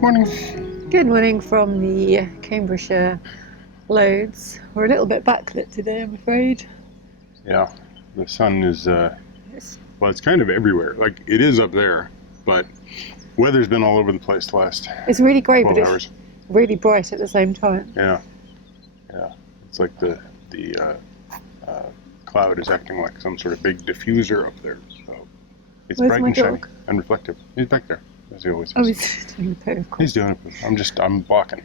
Morning. Good morning from the Cambridgeshire Lodes. We're a little bit backlit today, I'm afraid. Yeah, the sun is, It's, well, it's kind of everywhere. Like, it is up there, but weather's been all over the place the last it's really grey, 12 but hours. it's really bright at the same time. Yeah. It's like the cloud is acting like some sort of big diffuser up there. So it's Where's bright my and shiny dog? and reflective. He's back there, as he always is. Oh, he's doing the poo, of course. He's doing it. I'm blocking.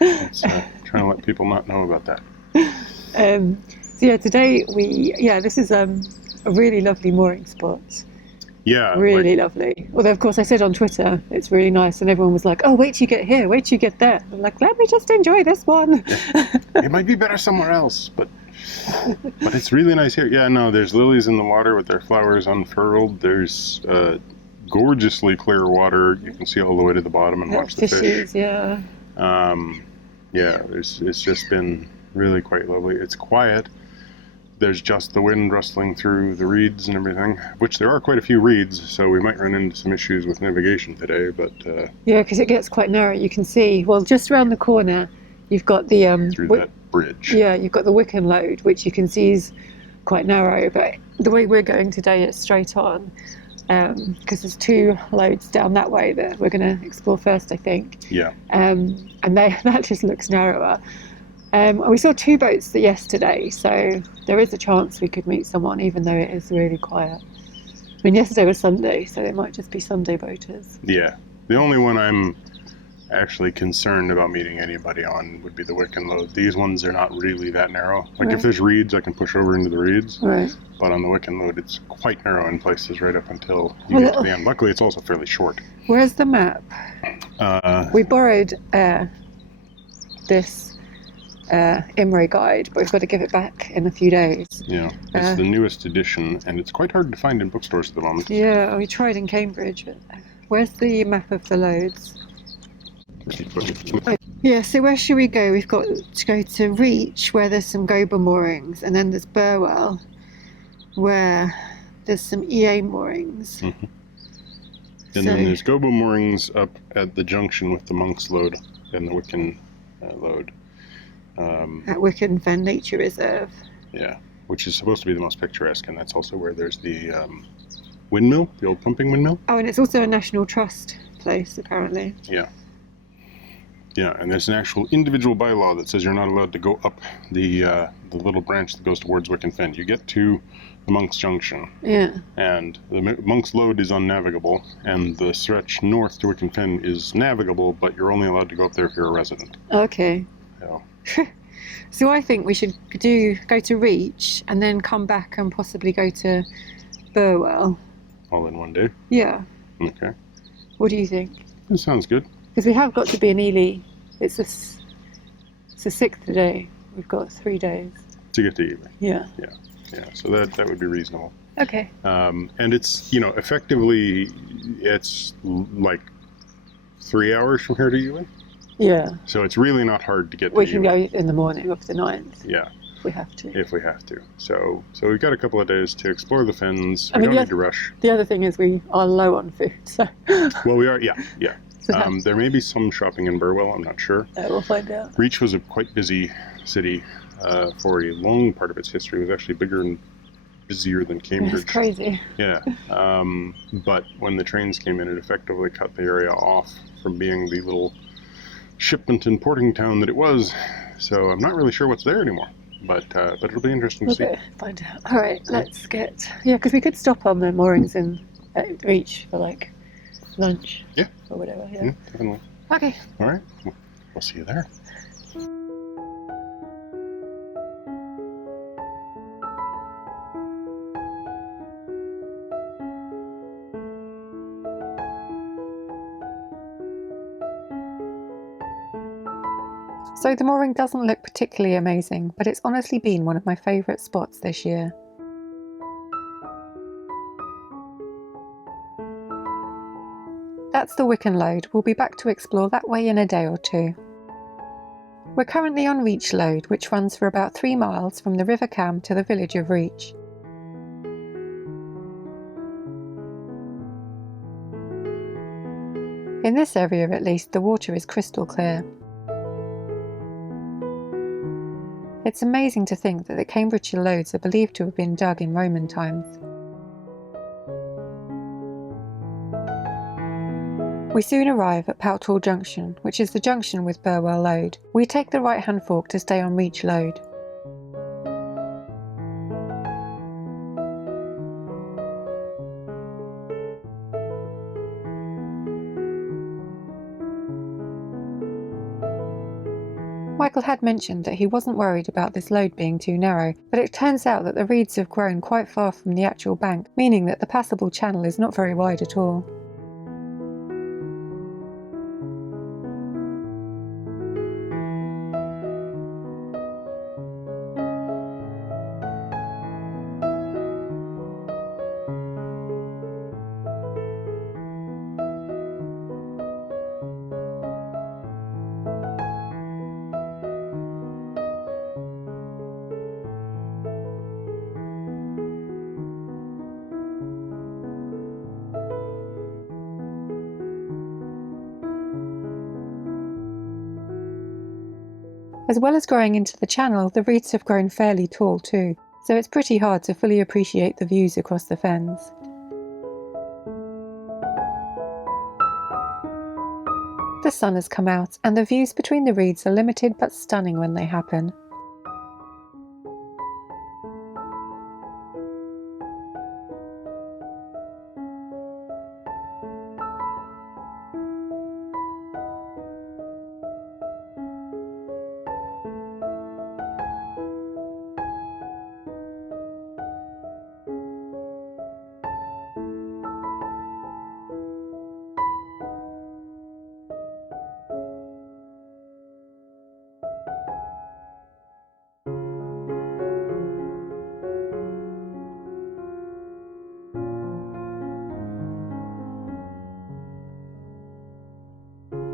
It's trying to let people not know about that. So yeah, today this is a really lovely mooring spot. Yeah. Really lovely. Although, of course, I said on Twitter, it's really nice, and everyone was like, oh, wait till you get here, wait till you get there. I'm like, let me just enjoy this one. It might be better somewhere else, but it's really nice here. Yeah, no, there's lilies in the water with their flowers unfurled. There's gorgeously clear water. You can see all the way to the bottom and watch the fishies, fish. yeah. It's just been really quite lovely. It's quiet. There's just the wind rustling through the reeds and everything, which there are quite a few reeds, so we might run into some issues with navigation today, but... yeah, because it gets quite narrow. You can see, well, just around the corner, you've got the... through that bridge. Yeah, you've got the Wicken Lode, which you can see is quite narrow, but the way we're going today, it's straight on, because there's two lodes down that way that we're going to explore first, I think. Yeah. And that just looks narrower. We saw two boats yesterday, so there is a chance we could meet someone, even though it is really quiet. I mean, yesterday was Sunday, so it might just be Sunday boaters. Yeah. The only one I'm actually concerned about meeting anybody on would be the Wicken Lode. These ones are not really that narrow. Like, Right. if there's reeds, I can push over into the reeds. Right. But on the Wicken Lode, it's quite narrow in places right up until you get to the end. Luckily, it's also fairly short. Where's the map? We borrowed this IMRE guide, but we've got to give it back in a few days. Yeah, it's the newest edition, and it's quite hard to find in bookstores at the moment. Yeah, we tried in Cambridge. But where's the map of the Lodes? Yeah, so where should we go? We've got to go to Reach, where there's some Goba moorings, and then there's Burwell, where there's some EA moorings. Mm-hmm. And then there's Goba moorings up at the junction with the Monk's Lode and the Wicken Lode. At Wicken Fen Nature Reserve. Yeah, which is supposed to be the most picturesque, and that's also where there's the windmill, the old pumping windmill. Oh, and it's also a National Trust place, apparently. Yeah. Yeah, and there's an actual individual bylaw that says you're not allowed to go up the little branch that goes towards Wicken Fen. You get to the Monk's Junction. Yeah. And the Monk's Lode is unnavigable, and the stretch north to Wicken Fen is navigable, but you're only allowed to go up there if you're a resident. Okay. So, so I think we should go to Reach and then come back and possibly go to Burwell. all in one day? Yeah. Okay. What do you think? That sounds good. Because we have got to be in Ely. It's the 6th day. We've got 3 days. To get to Ely. Yeah. Yeah, so that would be reasonable. Okay. And it's, effectively, it's like 3 hours from here to Ely. Yeah. So it's really not hard to get to We can Ely. go in the morning of the 9th. Yeah. If we have to. If we have to. So we've got a couple of days to explore the Fens. We don't need to rush. The other thing is we are low on food, so... Well, we are, yeah. So there may be some shopping in Burwell, I'm not sure. we'll find out. Reach was a quite busy city for a long part of its history. It was actually bigger and busier than Cambridge. It's crazy. Yeah. But when the trains came in, it effectively cut the area off from being the little shipment and porting town that it was. So I'm not really sure what's there anymore. But it'll be interesting to see. Find out. All right, let's get... Yeah, because we could stop on the moorings at Reach for, lunch. Yeah. Or whatever, yeah. Yeah, definitely. Okay. All right. We'll see you there. So the mooring doesn't look particularly amazing, but it's honestly been one of my favourite spots this year. That's the Wicken Lode. We'll be back to explore that way in a day or two. We're currently on Reach Lode, which runs for about 3 miles from the River Cam to the village of Reach. In this area at least, the water is crystal clear. It's amazing to think that the Cambridgeshire Lodes are believed to have been dug in Roman times. We soon arrive at Pouthall Junction, which is the junction with Burwell Lode. We take the right-hand fork to stay on Reach Lode. Michael had mentioned that he wasn't worried about this lode being too narrow, but it turns out that the reeds have grown quite far from the actual bank, meaning that the passable channel is not very wide at all. As well as growing into the channel, the reeds have grown fairly tall too, so it's pretty hard to fully appreciate the views across the Fens. The sun has come out, and the views between the reeds are limited but stunning when they happen.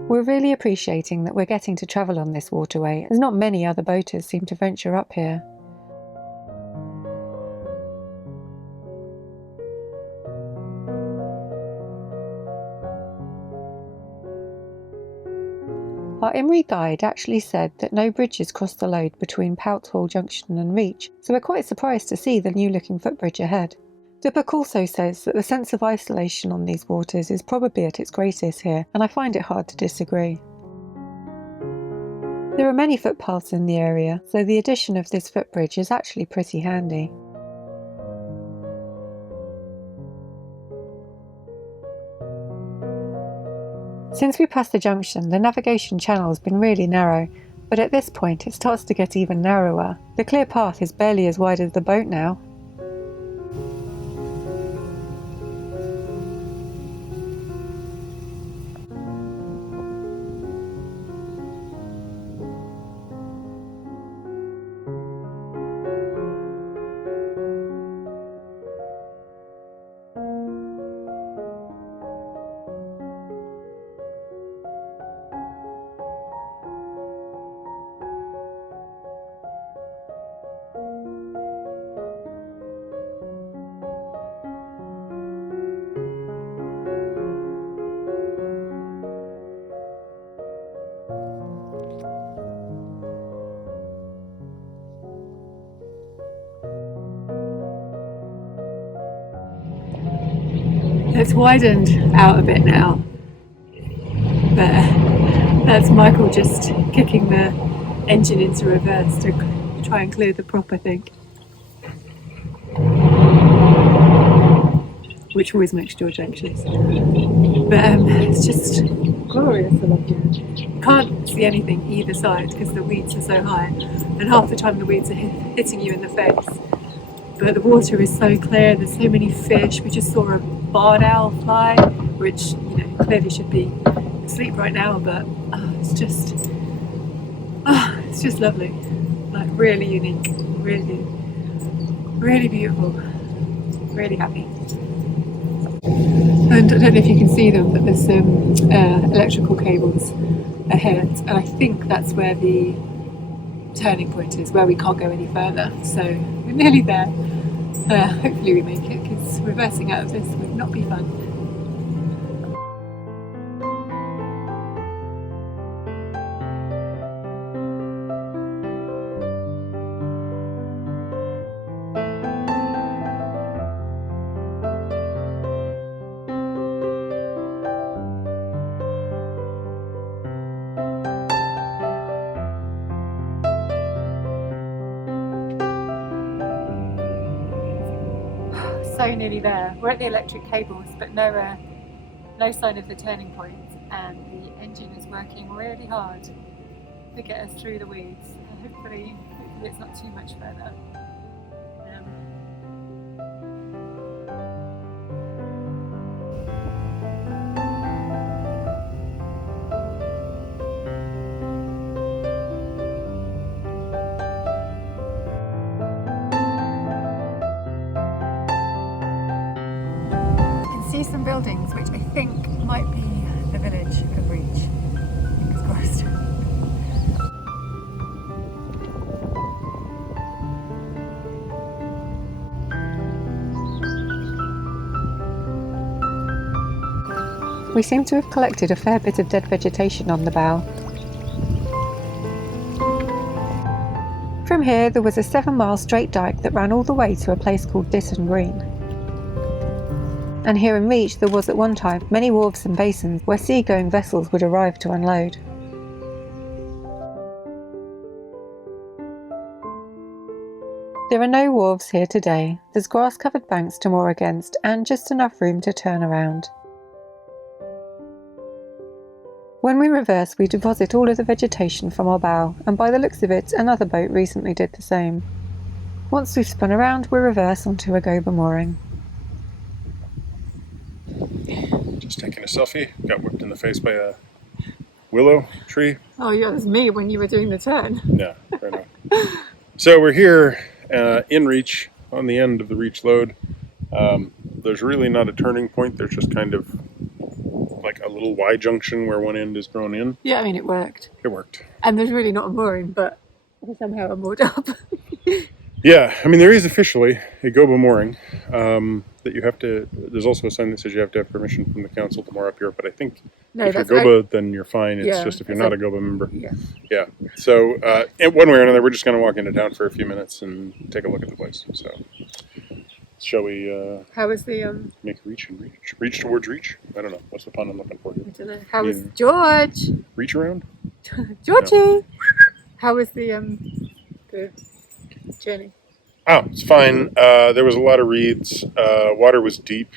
We're really appreciating that we're getting to travel on this waterway, as not many other boaters seem to venture up here. Our Imrie guide actually said that no bridges cross the Lode between Pouthall Junction and Reach, so we're quite surprised to see the new looking footbridge ahead. The book also says that the sense of isolation on these waters is probably at its greatest here, and I find it hard to disagree. There are many footpaths in the area, so the addition of this footbridge is actually pretty handy. Since we passed the junction, the navigation channel has been really narrow, but at this point it starts to get even narrower. The clear path is barely as wide as the boat now. It's widened out a bit now, but that's Michael just kicking the engine into reverse to try and clear the prop, I think. Which always makes George anxious. But it's just glorious along here. You can't see anything either side because the weeds are so high, and half the time the weeds are hitting you in the face. But the water is so clear, there's so many fish. We just saw a barred owl fly, which clearly should be asleep right now, but it's just lovely. Like really unique, really beautiful, really happy. And I don't know if you can see them, but there's some electrical cables ahead, and I think that's where the turning point is, where we can't go any further. So we're nearly there. Hopefully we make it, because reversing out of this would not be fun. so nearly there. We're at the electric cables, but no sign of the turning point, and the engine is working really hard to get us through the weeds. Hopefully it's not too much further. See some buildings which I think might be the village of Reach. Fingers crossed. We seem to have collected a fair bit of dead vegetation on the bow. From here there was a 7-mile straight dike that ran all the way to a place called Ditton Green. And here in Reach there was at one time many wharves and basins where sea-going vessels would arrive to unload. There are no wharves here today. There's grass-covered banks to moor against and just enough room to turn around. When we reverse, we deposit all of the vegetation from our bow, and by the looks of it, another boat recently did the same. Once we've spun around, we reverse onto a goba mooring. Just taking a selfie. Got whipped in the face by a willow tree. Oh yeah, it was me when you were doing the turn. Yeah, fair enough. So we're here in Reach, on the end of the Reach Lode. There's really not a turning point. There's just kind of like a little Y junction where one end is grown in. Yeah, I mean it worked. It worked. And there's really not a mooring, but somehow I'm moored up. Yeah, I mean there is officially a goba mooring. That you have to, there's also a sign that says you have to have permission from the council to moor up here, but I think if you're goba then you're fine. It's just if you're not a goba member. Yeah. So one way or another we're just going to walk into town for a few minutes and take a look at the place. So shall we how was the make reach towards Reach? I don't know. What's the pun I'm looking for here? I don't know. How was George? Reach around? Georgie! No. How was the journey? Oh, it's fine. There was a lot of reeds. Water was deep.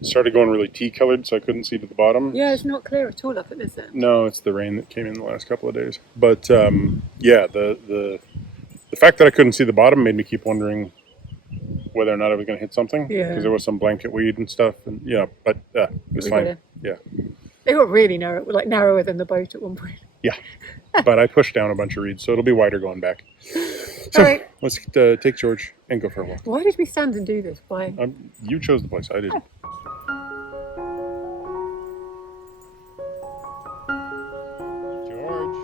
It started going really tea-colored, so I couldn't see to the bottom. Yeah, it's not clear at all up at this end. No, it's the rain that came in the last couple of days. But yeah, the fact that I couldn't see the bottom made me keep wondering whether or not I was going to hit something. Yeah. Because there was some blanket weed and stuff. And yeah, but it was fine. Yeah. They got really narrow, like narrower than the boat at one point. Yeah. But I pushed down a bunch of reeds, so it'll be wider going back. So right. Let's take George and go for a walk. Why did we stand and do this? Why? You chose the place. I didn't. George.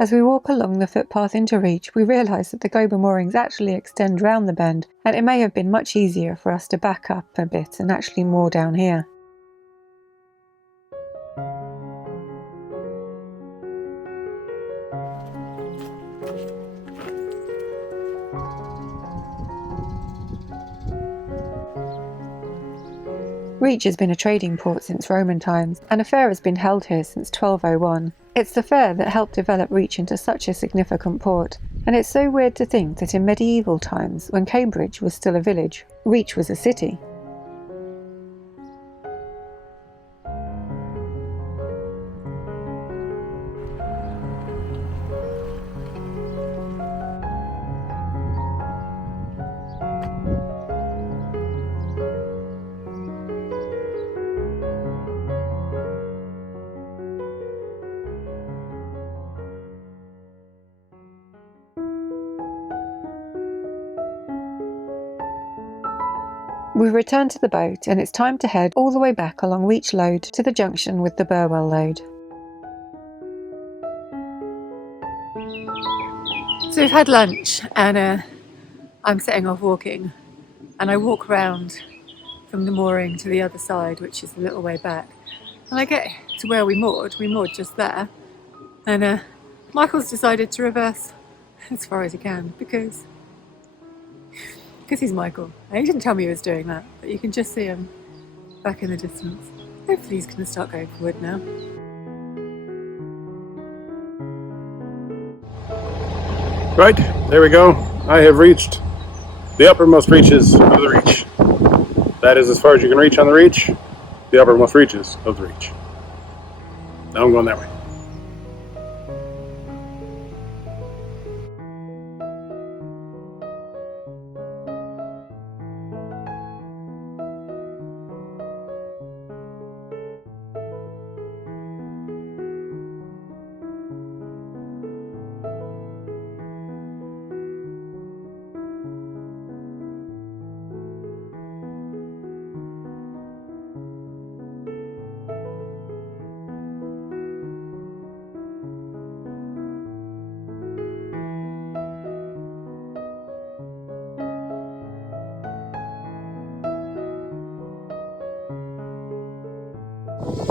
As we walk along the footpath into Reach, we realise that the goba moorings actually extend round the bend, and it may have been much easier for us to back up a bit and actually moor down here. Reach has been a trading port since Roman times, and a fair has been held here since 1201. It's the fair that helped develop Reach into such a significant port, and it's so weird to think that in medieval times, when Cambridge was still a village, Reach was a city. We've returned to the boat and it's time to head all the way back along Reach Lode to the junction with the Burwell Lode. So we've had lunch and I'm setting off walking, and I walk round from the mooring to the other side, which is a little way back, and I get to where we moored just there, and Michael's decided to reverse as far as he can because he's Michael. And he didn't tell me he was doing that, but you can just see him back in the distance. Hopefully he's going to start going forward now. Right, there we go. I have reached the uppermost reaches of the reach. That is as far as you can reach on the reach, the uppermost reaches of the reach. Now I'm going that way.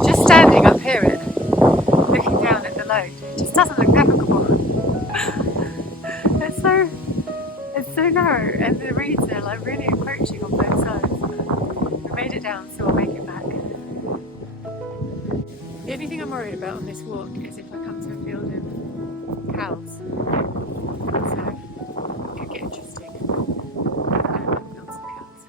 Just standing up here, looking down at the Lode, it just doesn't look navigable. it's so narrow, and the reeds are like really encroaching on both sides. We made it down, so we'll make it back. The only thing I'm worried about on this walk is if I come to a field of cows. So it could get interesting. Fields of cows.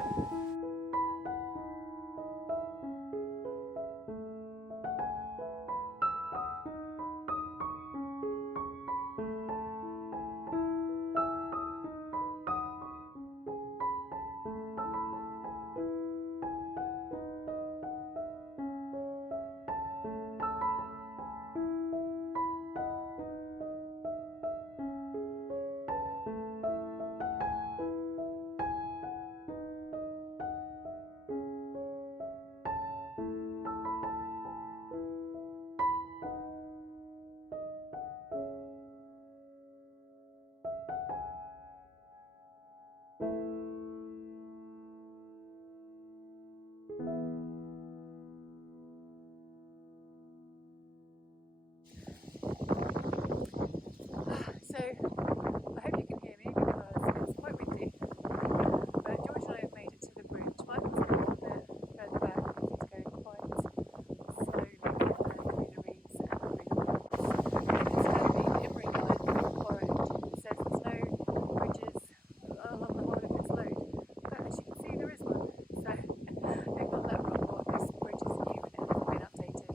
So, I hope you can hear me because it's quite windy, but George and I have made it to the bridge. Michael's a little bit further back because he's going quite slowly through the reeds and the ring. It's the in-ring line borrowed. It says there's no bridges along the whole of this Lode, but as you can see there is one. So they've got that report, this bridge is new and it hasn't been updated.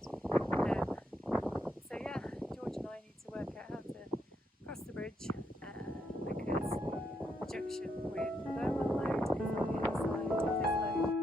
So yeah, George and I need to work out how to cross the bridge because the junction with Burwell Lode is on the other side of this Lode.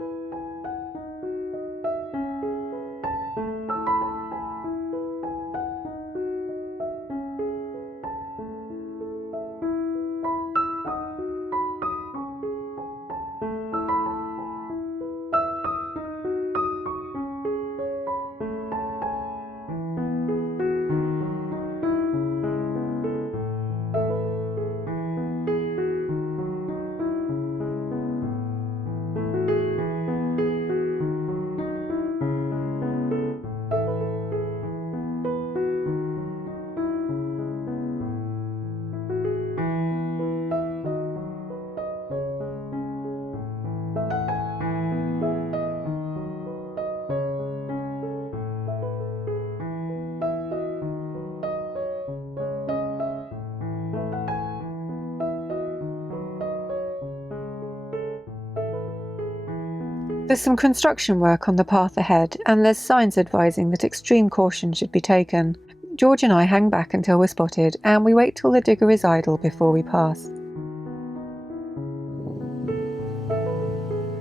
There's some construction work on the path ahead, and there's signs advising that extreme caution should be taken. George and I hang back until we're spotted, and we wait till the digger is idle before we pass.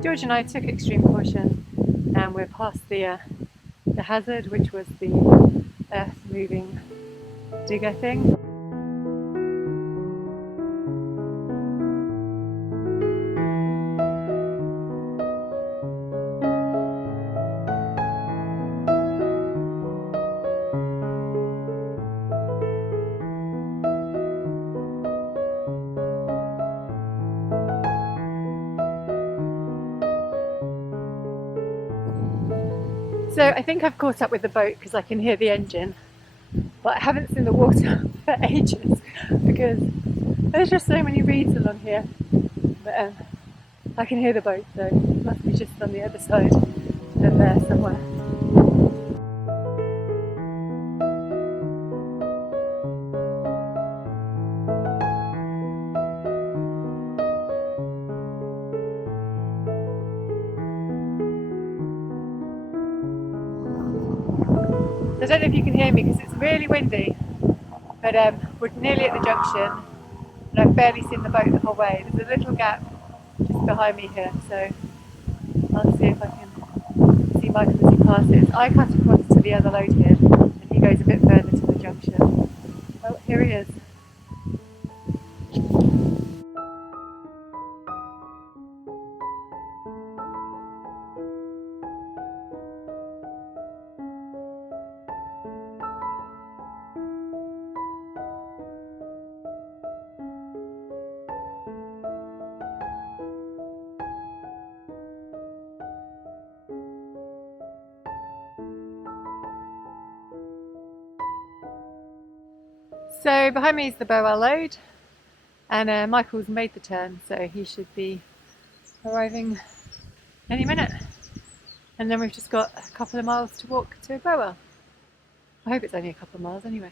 George and I took extreme caution, and we're past the hazard, which was the earth-moving digger thing. So I think I've caught up with the boat because I can hear the engine, but I haven't seen the water for ages because there's just so many reeds along here. But I can hear the boat, so it must be just on the other side. than there somewhere. I don't know if you can hear me because it's really windy, but we're nearly at the junction and I've barely seen the boat the whole way. There's a little gap just behind me here, so I'll see if I can see Michael as he passes. I cut across to the other load here and he goes a bit further to the junction. Oh, here he is. So behind me is the Burwell Lode, and Michael's made the turn, so he should be arriving any minute. And then we've just got a couple of miles to walk to Burwell. I hope it's only a couple of miles anyway.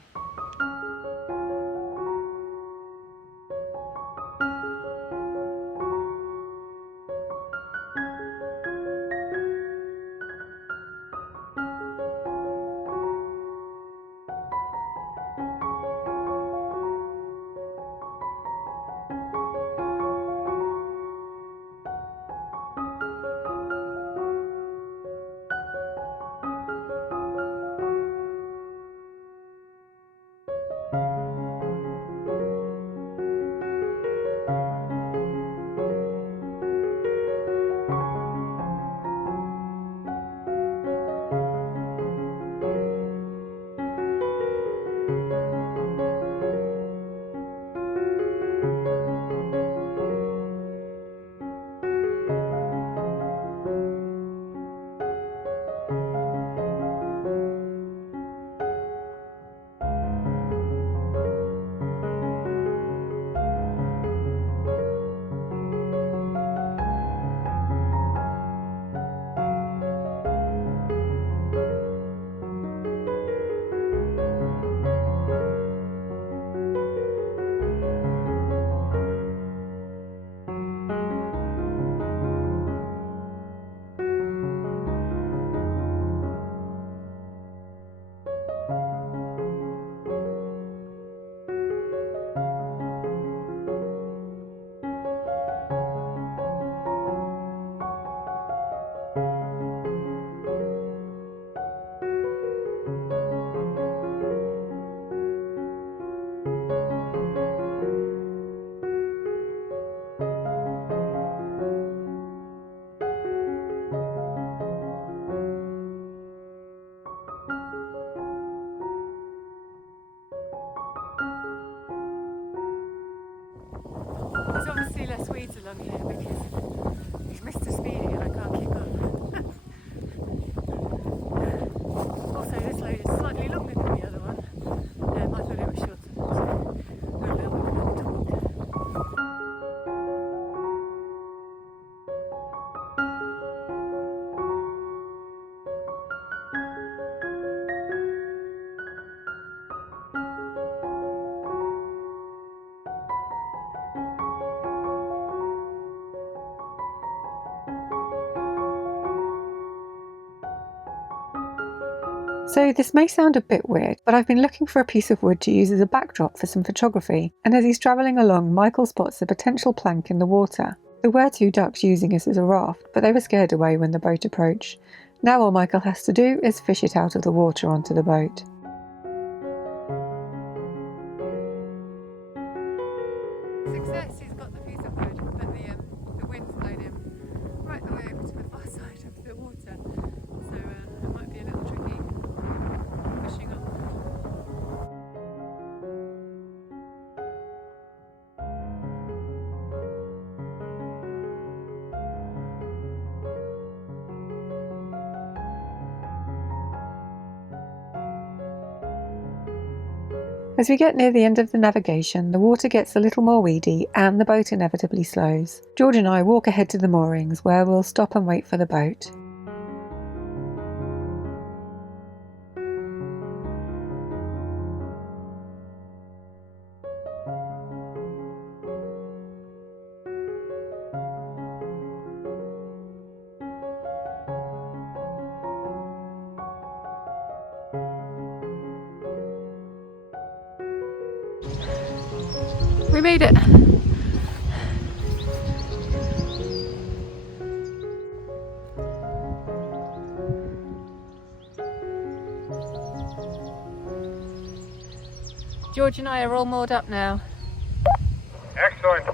There's obviously less weeds along here because he's Mr. Speedy and I can't keep up. Also, this load is slightly longer than the other one. I thought it was shorter, so we're a little bit further to walk. So this may sound a bit weird, but I've been looking for a piece of wood to use as a backdrop for some photography, and as he's travelling along, Michael spots a potential plank in the water. There were 2 ducks using it as a raft, but they were scared away when the boat approached. Now all Michael has to do is fish it out of the water onto the boat. Success, he's got the piece of wood, but the wind's blown him right the way over to the far side of the water, so it might be a little tricky pushing up. As we get near the end of the navigation, the water gets a little more weedy and the boat inevitably slows. George and I walk ahead to the moorings where we'll stop and wait for the boat. We made it. George and I are all moored up now. Excellent.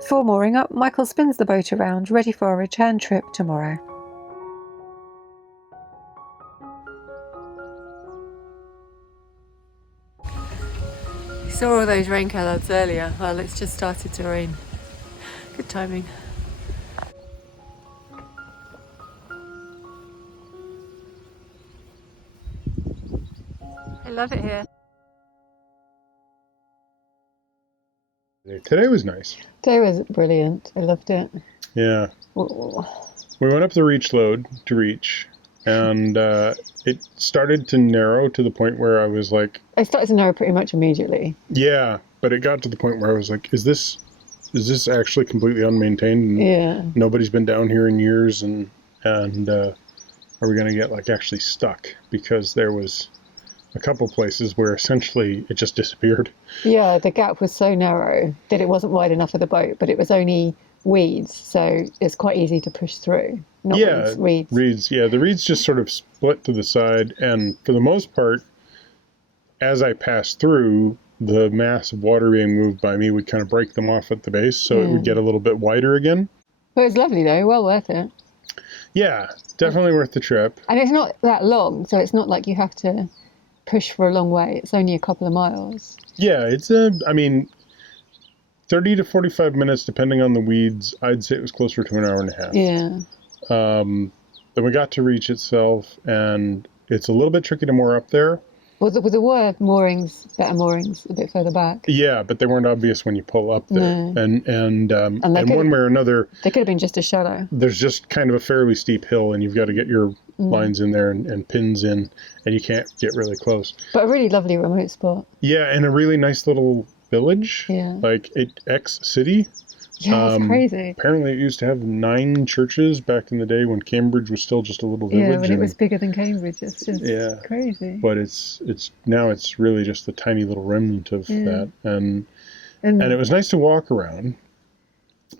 Before mooring up, Michael spins the boat around, ready for a return trip tomorrow. We saw all those rain clouds earlier. Well, it's just started to rain. Good timing. I love it here. Today was nice. Today was brilliant. I loved it. Yeah. Ooh. We went up the Lode to reach, and it started to narrow to the point where I was like... I started to narrow pretty much immediately. Yeah, but it got to the point where I was like, is this actually completely unmaintained? And Yeah. nobody's been down here in years, and are we going to get like actually stuck? Because there was a couple places where essentially it just disappeared. Yeah, the gap was so narrow that it wasn't wide enough for the boat, but it was only weeds, so it's quite easy to push through. Not Yeah, reeds. reeds. Yeah, the reeds just sort of split to the side, and for the most part, as I passed through, the mass of water being moved by me would kind of break them off at the base, so it would get a little bit wider again. But it was lovely though, well worth it. Yeah, definitely worth the trip. And it's not that long, so it's not like you have to push for a long way. It's only a couple of miles. Yeah, it's 30 to 45 minutes, depending on the weeds. I'd say it was closer to an hour and a half. Yeah. Then we got to Reach itself, and it's a little bit tricky to moor up there. Well, there were moorings, better moorings, a bit further back. Yeah, but they weren't obvious when you pull up there. No. And one way or another, They could have been just a shadow. there's just kind of a fairly steep hill, and you've got to get your lines in there and pins in, and you can't get really close. But a really lovely remote spot. Yeah, and a really nice little village. Yeah. Like ex-city. Yeah, it's crazy. Apparently it used to have 9 churches back in the day when Cambridge was still just a little village. Yeah, when it was bigger than Cambridge. It's just crazy. But it's now it's really just a tiny little remnant of that. And it was nice to walk around.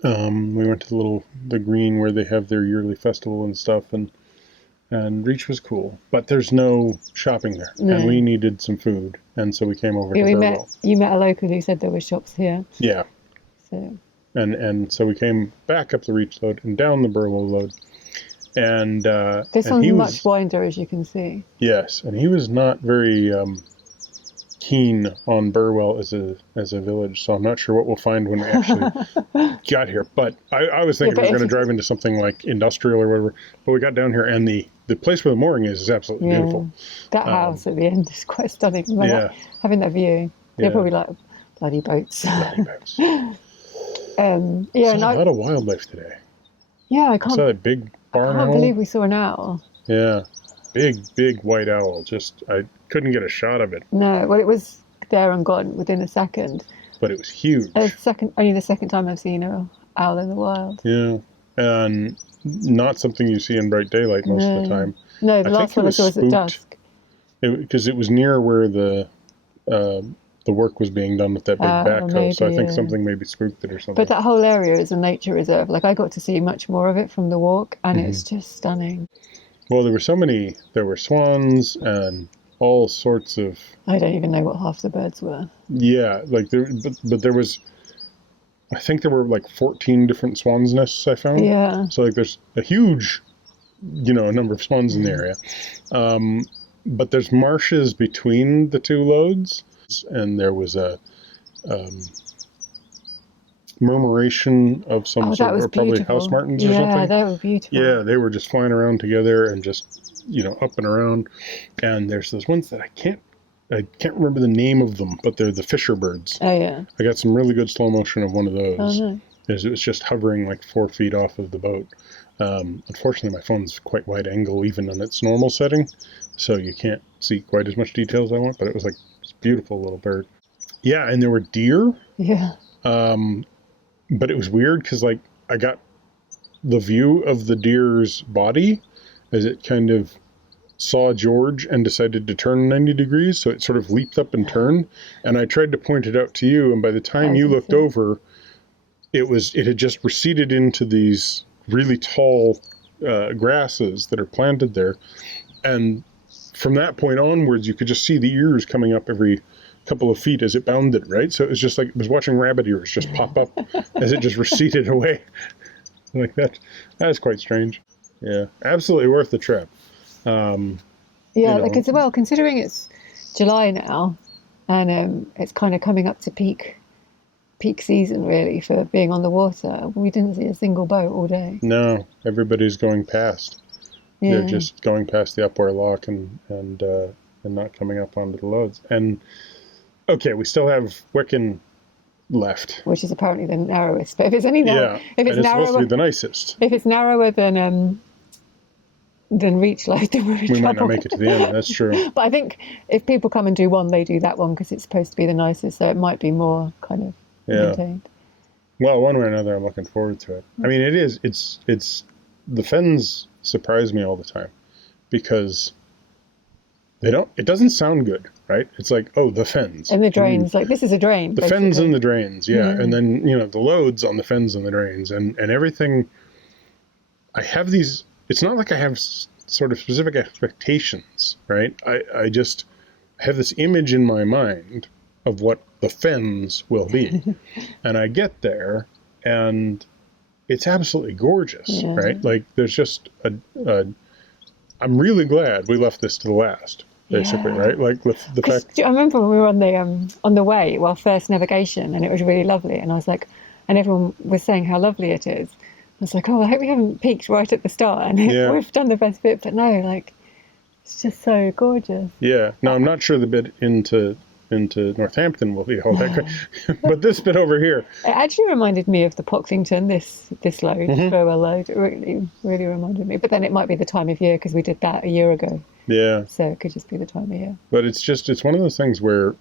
We went to the green where they have their yearly festival and stuff, and Reach was cool. But there's no shopping there. No. And we needed some food, and so we came over to Burwell. You met a local who said there were shops here. Yeah. So And so we came back up the Reach Lode and down the Burwell Lode. And this one's much wider, as you can see. Yes, and he was not very keen on Burwell as a village, so I'm not sure what we'll find when we actually got here. But I was thinking we were going to drive into something like industrial or whatever. But we got down here, and the place where the mooring is absolutely beautiful. That house at the end is quite stunning. Having that view. They're probably like bloody boats. Bloody boats. A lot of wildlife today. Yeah, I saw that big barn owl. I can't believe we saw an owl. Yeah, big white owl. Just I couldn't get a shot of it. No, well, it was there and gone within a second. But it was huge. Only the second time I've seen an owl in the wild. Yeah, and not something you see in bright daylight most of the time. No, the last one I saw was at dusk. Because it was near where the work was being done with that big backhoe, so I think something maybe spooked it or something. But that whole area is a nature reserve. Like, I got to see much more of it from the walk, and it's just stunning. Well, there were swans and all sorts of... I don't even know what half the birds were. Yeah, but there was... I think there were like 14 different swans' nests I found. Yeah. So like there's a huge, number of swans in the area. But there's marshes between the two lodes. And there was a murmuration of some sort, or probably house martins or something. Yeah, they were beautiful. Yeah, they were just flying around together and just, up and around. And there's those ones that I can't remember the name of them, but they're the fisher birds. Oh, yeah. I got some really good slow motion of one of those. Oh, no. It was just hovering like 4 feet off of the boat. Unfortunately, my phone's quite wide angle even on its normal setting, so you can't see quite as much detail as I want, but it was like this beautiful little bird. Yeah, and there were deer. Yeah. But it was weird because like I got the view of the deer's body as it kind of saw George and decided to turn 90 degrees. So it sort of leaped up and turned. And I tried to point it out to you. And by the time you looked over, it had just receded into these really tall grasses that are planted there. And from that point onwards, you could just see the ears coming up every couple of feet as it bounded, right? So it was just like, it was watching rabbit ears just pop up as it just receded away. Like that. That's quite strange. Yeah, absolutely worth the trip. Like as well, considering it's July now, and it's kind of coming up to peak season really for being on the water. We didn't see a single boat all day. No, everybody's going past. Yeah. They're just going past the Upware Lock and not coming up onto the Lodes. And okay, we still have Wicken left, which is apparently the narrowest. But if it's any narrower, if it's narrower, supposed to be the nicest. If it's narrower than Reach Lode, then we might not make it to the end. That's true. But I think if people come and do one, they do that one because it's supposed to be the nicest. So it might be more kind of maintained. Well, one way or another, I'm looking forward to it. I mean, it is. It's the Fens surprise me all the time because it doesn't sound good, right? It's like, oh, the Fens. And the drains, like this is a drain. The basically. Fens and the drains, yeah. And then, the Lodes on the Fens and the drains and everything. I have these, it's not like I have sort of specific expectations, right? I just have this image in my mind of what the Fens will be. And I get there and it's absolutely gorgeous, right? Like there's just I'm really glad we left this to the last, basically, right? Like with the fact. I remember when we were on the way, first navigation, and it was really lovely, and I was like, and everyone was saying how lovely it is. I was like, oh, I hope we haven't peaked right at the start, and we've done the best bit, but no, like it's just so gorgeous. Yeah. Now I'm not sure the bit into Northampton will be all that good. But this bit over here. It actually reminded me of the Pocklington, this Lode, Burwell Lode. It really, really reminded me. But then it might be the time of year because we did that a year ago. Yeah. So it could just be the time of year. But it's one of those things where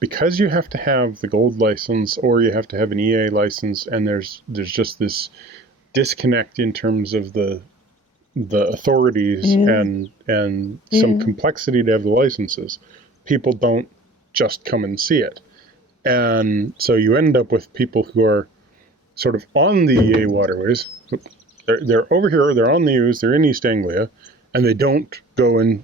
because you have to have the gold license or you have to have an EA license and there's just this disconnect in terms of the authorities and some complexity to have the licenses. People don't just come and see it. And so you end up with people who are sort of on the EA waterways. They're over here, they're on the U's, they're in East Anglia, and they don't go to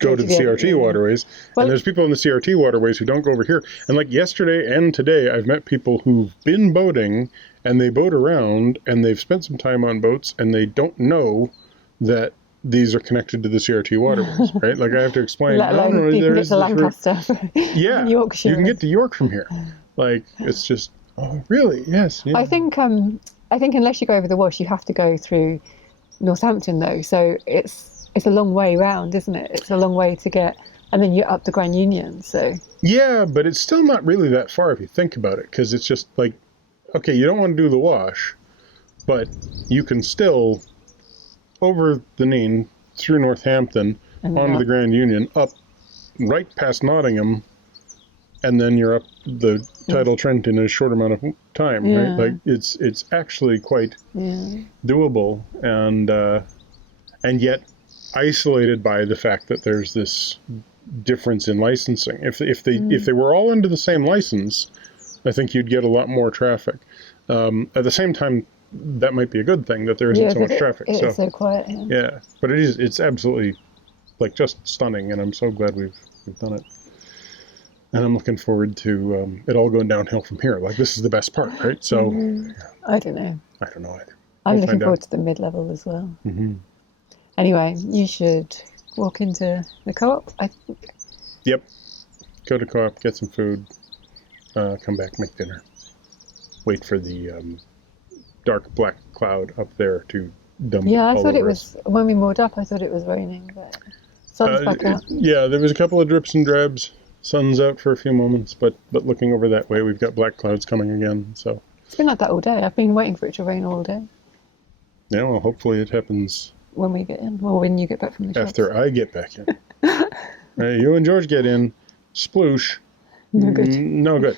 the CRT waterways. Well, and there's people in the CRT waterways who don't go over here. And like yesterday and today, I've met people who've been boating and they boat around and they've spent some time on boats and they don't know that these are connected to the CRT waterways, right? Like I have to explain. Let alone you can get to Lancaster. Yeah, Yorkshire. You can get to York from here. Like it's just, oh, really? Yes. Yeah. I think unless you go over the Wash, you have to go through Northampton though. So it's a long way round, isn't it? It's a long way to get, and then you're up the Grand Union. So yeah, but it's still not really that far if you think about it, because it's just like, okay, you don't want to do the Wash, but you can still over the Nene, through Northampton, onto the Grand Union, up right past Nottingham, and then you're up the tidal Trent in a short amount of time, right? Like it's actually quite doable, and yet isolated by the fact that there's this difference in licensing. If they were all under the same license, I think you'd get a lot more traffic. At the same time, that might be a good thing that there isn't so much traffic. It is so quiet. Yeah, but it's absolutely like just stunning, and I'm so glad we've done it. And I'm looking forward to it all going downhill from here. Like this is the best part, right? So I don't know. I don't know either. I'm looking forward to the mid-level as well. Mm-hmm. Anyway, you should walk into the co-op, I think. Yep. Go to co-op, get some food, come back, make dinner. Wait for the dark black cloud up there to dump. Yeah, I thought it was, when we moored up, I thought it was raining, but sun's back out. Yeah, there was a couple of drips and drabs. Sun's out for a few moments, but looking over that way, we've got black clouds coming again. So it's been like that all day. I've been waiting for it to rain all day. Yeah, well, hopefully it happens when we get in, or when you get back from the shops. After I get back in. You and George get in, sploosh. No good. No good.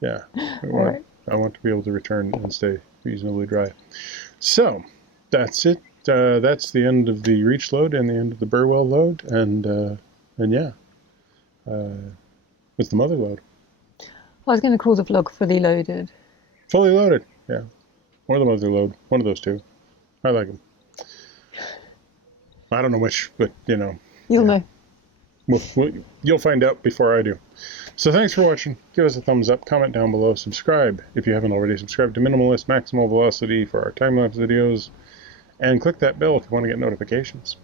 Yeah. Right. I want to be able to return and stay reasonably dry. So that's it. That's the end of the Reach Lode and the end of the Burwell Lode, and yeah, it's the Mother Lode. I was going to call the vlog Fully Loaded. Fully loaded, yeah, or the Mother Lode, one of those two. I like them. I don't know which, but you know. You'll know. You'll find out before I do. So thanks for watching. Give us a thumbs up, comment down below, subscribe if you haven't already. Subscribe to minimalList Maximal Velocity for our time-lapse videos, and click that bell if you want to get notifications.